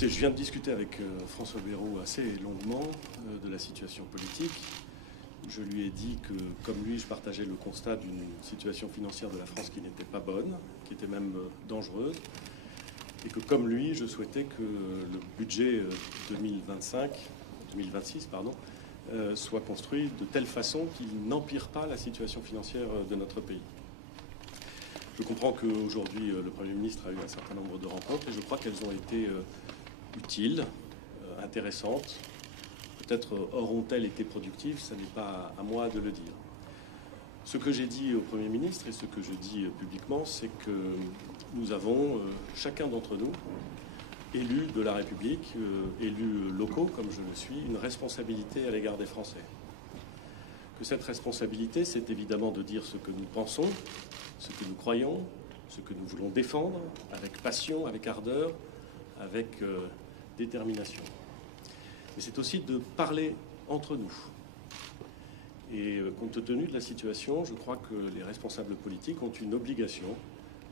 Écoutez, je viens de discuter avec François Bayrou assez longuement de la situation politique. Je lui ai dit que, comme lui, je partageais le constat d'une situation financière de la France qui n'était pas bonne, qui était même dangereuse, et que, comme lui, je souhaitais que le budget 2026 soit construit de telle façon qu'il n'empire pas la situation financière de notre pays. Je comprends qu'aujourd'hui, le Premier ministre a eu un certain nombre de rencontres et je crois qu'elles ont été utiles, intéressantes. Peut-être auront-elles été productives, ça n'est pas à moi de le dire. Ce que j'ai dit au Premier ministre et ce que je dis publiquement, c'est que nous avons, chacun d'entre nous, élus de la République, élus locaux comme je le suis, une responsabilité à l'égard des Français. Que cette responsabilité, c'est évidemment de dire ce que nous pensons, ce que nous croyons, ce que nous voulons défendre, avec passion, avec ardeur, avec détermination. Mais c'est aussi de parler entre nous. Et compte tenu de la situation, je crois que les responsables politiques ont une obligation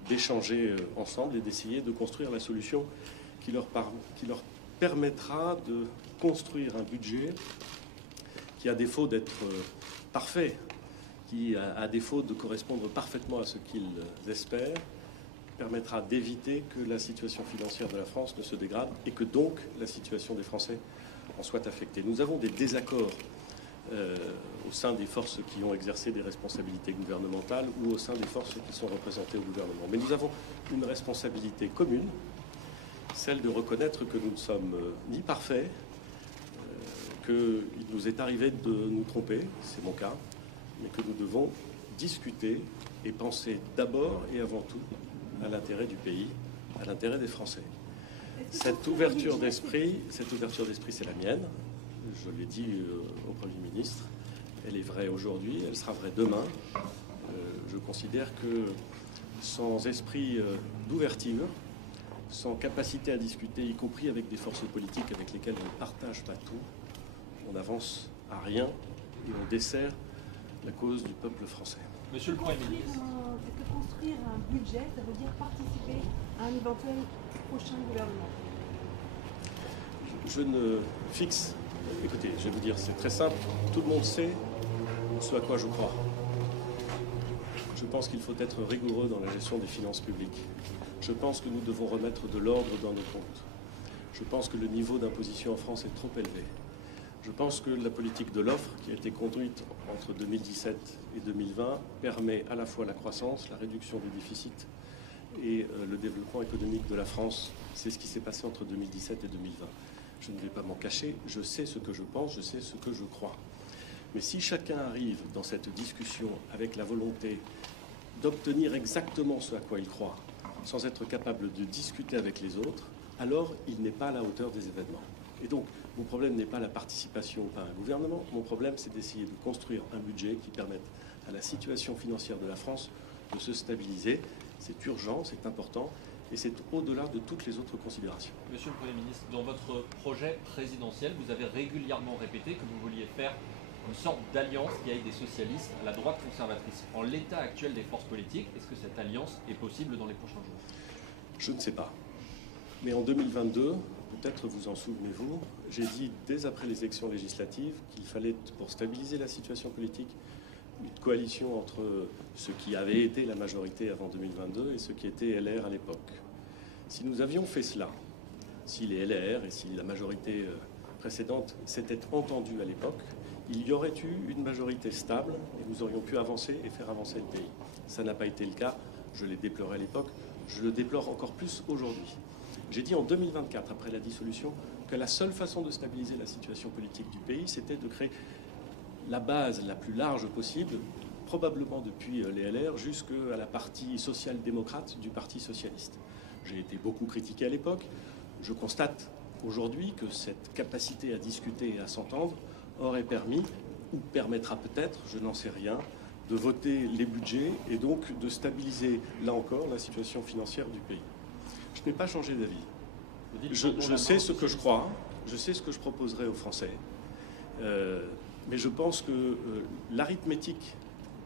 d'échanger ensemble et d'essayer de construire la solution qui leur permettra de construire un budget qui, à défaut d'être parfait, qui, à défaut de correspondre parfaitement à ce qu'ils espèrent, permettra d'éviter que la situation financière de la France ne se dégrade et que donc la situation des Français en soit affectée. Nous avons des désaccords au sein des forces qui ont exercé des responsabilités gouvernementales ou au sein des forces qui sont représentées au gouvernement. Mais nous avons une responsabilité commune, celle de reconnaître que nous ne sommes ni parfaits, qu'il nous est arrivé de nous tromper, c'est mon cas, mais que nous devons discuter et penser d'abord et avant tout à l'intérêt du pays, à l'intérêt des Français. Cette ouverture d'esprit, c'est la mienne. Je l'ai dit au Premier ministre. Elle est vraie aujourd'hui, elle sera vraie demain. Je considère que sans esprit d'ouverture, sans capacité à discuter, y compris avec des forces politiques avec lesquelles on ne partage pas tout, on n'avance à rien et on dessert la cause du peuple français. Monsieur le Premier ministre. Est-ce que construire un budget, ça veut dire participer à un éventuel prochain gouvernement? Je ne fixe. Écoutez, je vais vous dire, c'est très simple. Tout le monde sait ce à quoi je crois. Je pense qu'il faut être rigoureux dans la gestion des finances publiques. Je pense que nous devons remettre de l'ordre dans nos comptes. Je pense que le niveau d'imposition en France est trop élevé. Je pense que la politique de l'offre qui a été conduite entre 2017 et 2020 permet à la fois la croissance, la réduction des déficits et le développement économique de la France. C'est ce qui s'est passé entre 2017 et 2020. Je ne vais pas m'en cacher, je sais ce que je pense, je sais ce que je crois. Mais si chacun arrive dans cette discussion avec la volonté d'obtenir exactement ce à quoi il croit, sans être capable de discuter avec les autres, alors il n'est pas à la hauteur des événements. Et donc, mon problème n'est pas la participation à un gouvernement, mon problème c'est d'essayer de construire un budget qui permette à la situation financière de la France de se stabiliser. C'est urgent, c'est important, et c'est au-delà de toutes les autres considérations. Monsieur le Premier ministre, dans votre projet présidentiel, vous avez régulièrement répété que vous vouliez faire une sorte d'alliance qui aille des socialistes à la droite conservatrice. En l'état actuel des forces politiques, est-ce que cette alliance est possible dans les prochains jours? Je ne sais pas. Mais en 2022, peut-être vous en souvenez-vous, j'ai dit dès après les élections législatives qu'il fallait, pour stabiliser la situation politique, une coalition entre ce qui avait été la majorité avant 2022 et ce qui était LR à l'époque. Si nous avions fait cela, si les LR et si la majorité précédente s'étaient entendus à l'époque, il y aurait eu une majorité stable et nous aurions pu avancer et faire avancer le pays. Ça n'a pas été le cas, je l'ai déploré à l'époque, je le déplore encore plus aujourd'hui. J'ai dit en 2024, après la dissolution, que la seule façon de stabiliser la situation politique du pays, c'était de créer la base la plus large possible, probablement depuis les LR jusqu'à la partie social-démocrate du Parti socialiste. J'ai été beaucoup critiqué à l'époque. Je constate aujourd'hui que cette capacité à discuter et à s'entendre aurait permis, ou permettra peut-être, je n'en sais rien, de voter les budgets et donc de stabiliser, là encore, la situation financière du pays. Je n'ai pas changé d'avis. Je sais ce que je crois, je sais ce que je proposerai aux Français. Mais je pense que l'arithmétique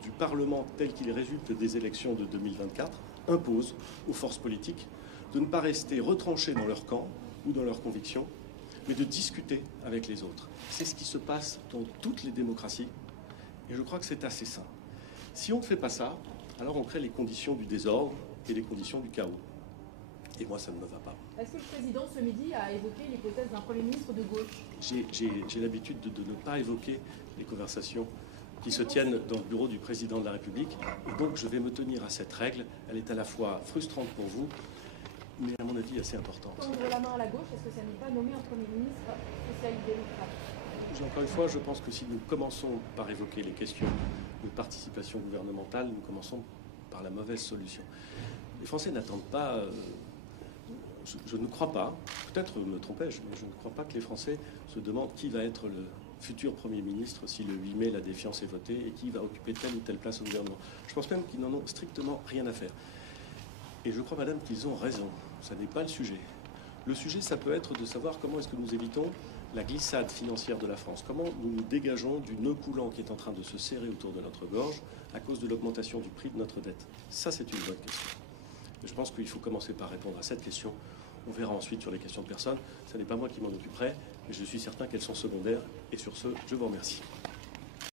du Parlement tel qu'il résulte des élections de 2024 impose aux forces politiques de ne pas rester retranchées dans leur camp ou dans leurs convictions, mais de discuter avec les autres. C'est ce qui se passe dans toutes les démocraties, et je crois que c'est assez sain. Si on ne fait pas ça, alors on crée les conditions du désordre et les conditions du chaos. Et moi, ça ne me va pas. Est-ce que le président, ce midi, a évoqué l'hypothèse d'un Premier ministre de gauche? J'ai l'habitude de ne pas évoquer les conversations qui se tiennent dans le bureau du président de la République. Et donc, je vais me tenir à cette règle. Elle est à la fois frustrante pour vous, mais à mon avis assez importante. Tendre la main à la gauche, est-ce que ça n'est pas nommer un Premier ministre social-démocrate? Encore une fois, je pense que si nous commençons par évoquer les questions de participation gouvernementale, nous commençons par la mauvaise solution. Les Français n'attendent pas... Je ne crois pas, peut-être me trompais-je, mais je ne crois pas que les Français se demandent qui va être le futur Premier ministre si le 8 mai la défiance est votée et qui va occuper telle ou telle place au gouvernement. Je pense même qu'ils n'en ont strictement rien à faire. Et je crois, madame, qu'ils ont raison. Ça n'est pas le sujet. Le sujet, ça peut être de savoir comment est-ce que nous évitons la glissade financière de la France. Comment nous nous dégageons du nœud coulant qui est en train de se serrer autour de notre gorge à cause de l'augmentation du prix de notre dette. Ça, c'est une bonne question. Je pense qu'il faut commencer par répondre à cette question. On verra ensuite sur les questions de personnes. Ce n'est pas moi qui m'en occuperai, mais je suis certain qu'elles sont secondaires. Et sur ce, je vous remercie.